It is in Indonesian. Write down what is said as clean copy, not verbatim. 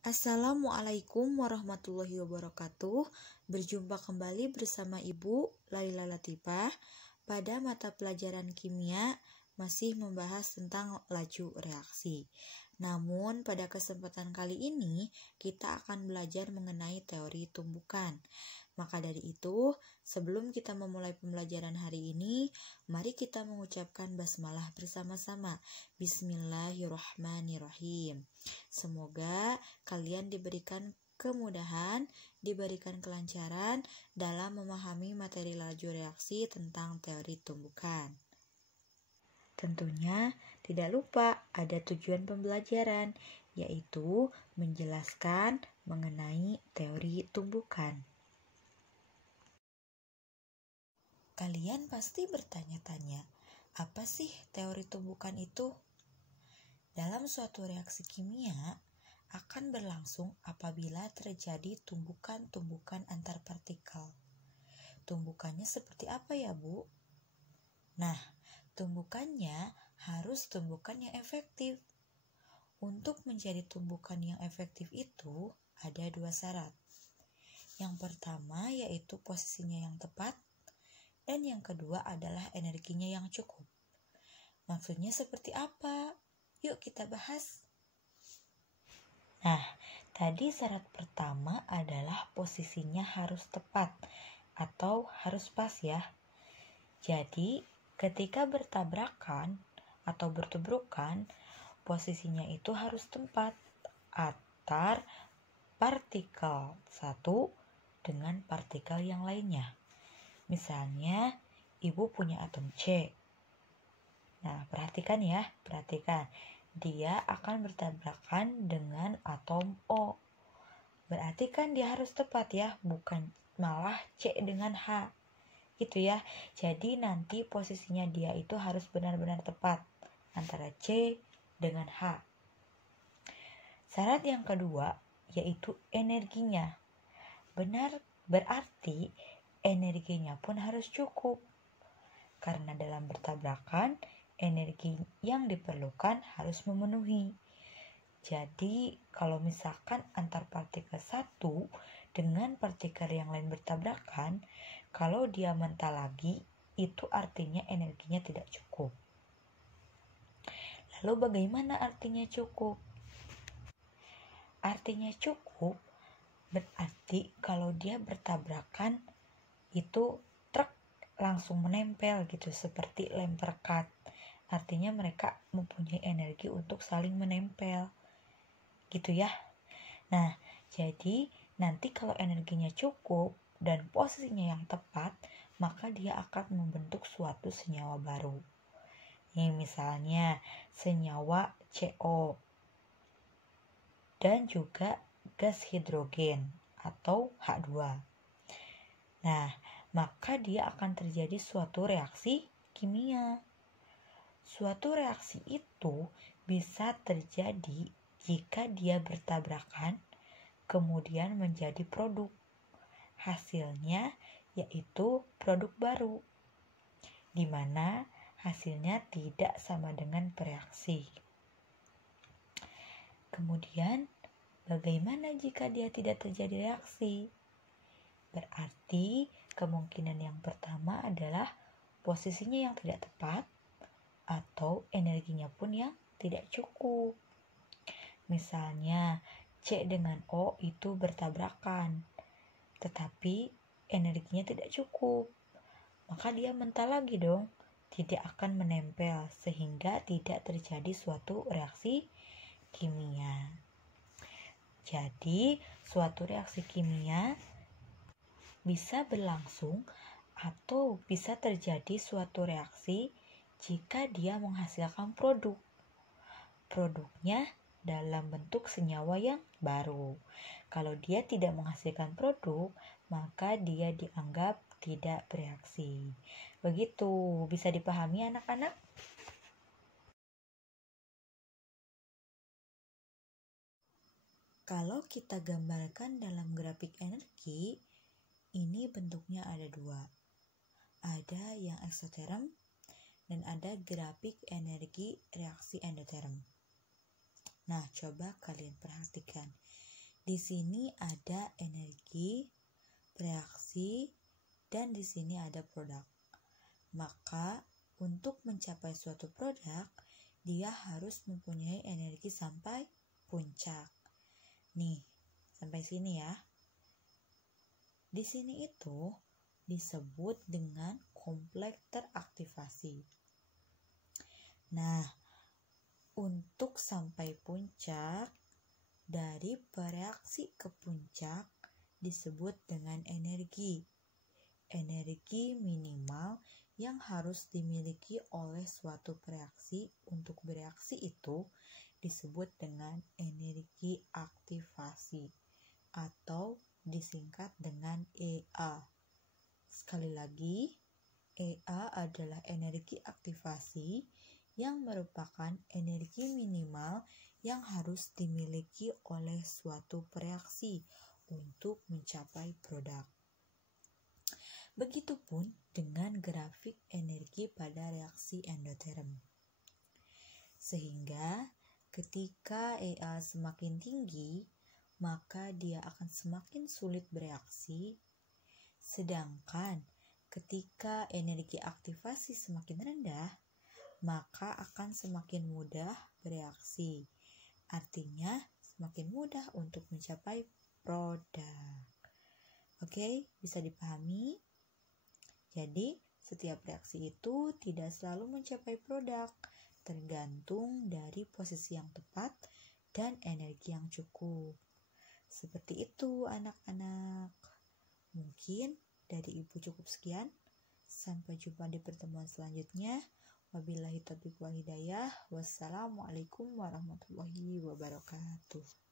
Assalamualaikum warahmatullahi wabarakatuh. Berjumpa kembali bersama Ibu Laila Latifah pada mata pelajaran kimia masih membahas tentang laju reaksi. Namun pada kesempatan kali ini kita akan belajar mengenai teori tumbukan. Maka dari itu, sebelum kita memulai pembelajaran hari ini, mari kita mengucapkan basmalah bersama-sama. Bismillahirrahmanirrahim. Semoga kalian diberikan kemudahan, diberikan kelancaran dalam memahami materi laju reaksi tentang teori tumbukan. Tentunya tidak lupa ada tujuan pembelajaran, yaitu menjelaskan mengenai teori tumbukan. Kalian pasti bertanya-tanya, apa sih teori tumbukan itu? Dalam suatu reaksi kimia akan berlangsung apabila terjadi tumbukan-tumbukan antar partikel. Tumbukannya seperti apa ya, Bu? Nah, tumbukannya harus tumbukan yang efektif. Untuk menjadi tumbukan yang efektif itu ada dua syarat. Yang pertama yaitu posisinya yang tepat, dan yang kedua adalah energinya yang cukup. Maksudnya seperti apa? Yuk kita bahas. Nah, tadi syarat pertama adalah posisinya harus tepat atau harus pas ya. Jadi, ketika bertabrakan atau bertubrukan, posisinya itu harus tepat antar partikel satu dengan partikel yang lainnya. Misalnya, Ibu punya atom C. Nah, perhatikan. Dia akan bertabrakan dengan atom O. Berarti kan dia harus tepat ya, bukan malah C dengan H. Gitu ya. Jadi nanti posisinya dia itu harus benar-benar tepat antara C dengan H. Syarat yang kedua yaitu energinya. Benar, berarti energinya pun harus cukup. Karena dalam bertabrakan, energi yang diperlukan harus memenuhi. Jadi, kalau misalkan antar partikel satu dengan partikel yang lain bertabrakan, kalau dia mentah lagi, itu artinya energinya tidak cukup. Lalu bagaimana artinya cukup? Artinya cukup berarti kalau dia bertabrakan itu langsung menempel gitu seperti lem perekat. Artinya mereka mempunyai energi untuk saling menempel. Gitu ya. Nah, jadi nanti kalau energinya cukup dan posisinya yang tepat, maka dia akan membentuk suatu senyawa baru. Ini misalnya senyawa CO dan juga gas hidrogen atau H2. Nah, maka dia akan terjadi suatu reaksi kimia. Suatu reaksi itu bisa terjadi jika dia bertabrakan, kemudian menjadi produk. Hasilnya yaitu produk baru, di mana hasilnya tidak sama dengan bereaksi. Kemudian, bagaimana jika dia tidak terjadi reaksi? Berarti kemungkinan yang pertama adalah posisinya yang tidak tepat atau energinya pun yang tidak cukup. Misalnya C dengan O itu bertabrakan, tetapi energinya tidak cukup. Maka dia mentah lagi dong, tidak akan menempel sehingga tidak terjadi suatu reaksi kimia. Jadi, suatu reaksi kimia bisa berlangsung atau bisa terjadi suatu reaksi jika dia menghasilkan produk. Produknya dalam bentuk senyawa yang baru. Kalau dia tidak menghasilkan produk, maka dia dianggap tidak bereaksi. Begitu, bisa dipahami anak-anak? Kalau kita gambarkan dalam grafik energi, ini bentuknya ada dua. Ada yang eksoterm dan ada grafik energi reaksi endoterm. Nah, coba kalian perhatikan. Di sini ada energi, reaksi, dan di sini ada produk. Maka untuk mencapai suatu produk, dia harus mempunyai energi sampai puncak. Nih, sampai sini ya. Di sini itu disebut dengan kompleks teraktivasi. Nah, untuk sampai puncak, dari bereaksi ke puncak disebut dengan energi. Energi minimal yang harus dimiliki oleh suatu reaksi untuk bereaksi itu disebut dengan energi aktivasi atau disingkat dengan EA. Sekali lagi, EA adalah energi aktivasi yang merupakan energi minimal yang harus dimiliki oleh suatu reaksi untuk mencapai produk. Begitupun dengan grafik energi pada reaksi endoterm. Sehingga ketika EA semakin tinggi, maka dia akan semakin sulit bereaksi. Sedangkan ketika energi aktivasi semakin rendah, maka akan semakin mudah bereaksi. Artinya semakin mudah untuk mencapai produk. Oke, bisa dipahami? Jadi, setiap reaksi itu tidak selalu mencapai produk, tergantung dari posisi yang tepat dan energi yang cukup. Seperti itu anak-anak. Mungkin dari Ibu cukup sekian. Sampai jumpa di pertemuan selanjutnya. Wabillahi taufiq wal hidayah. Wassalamualaikum warahmatullahi wabarakatuh.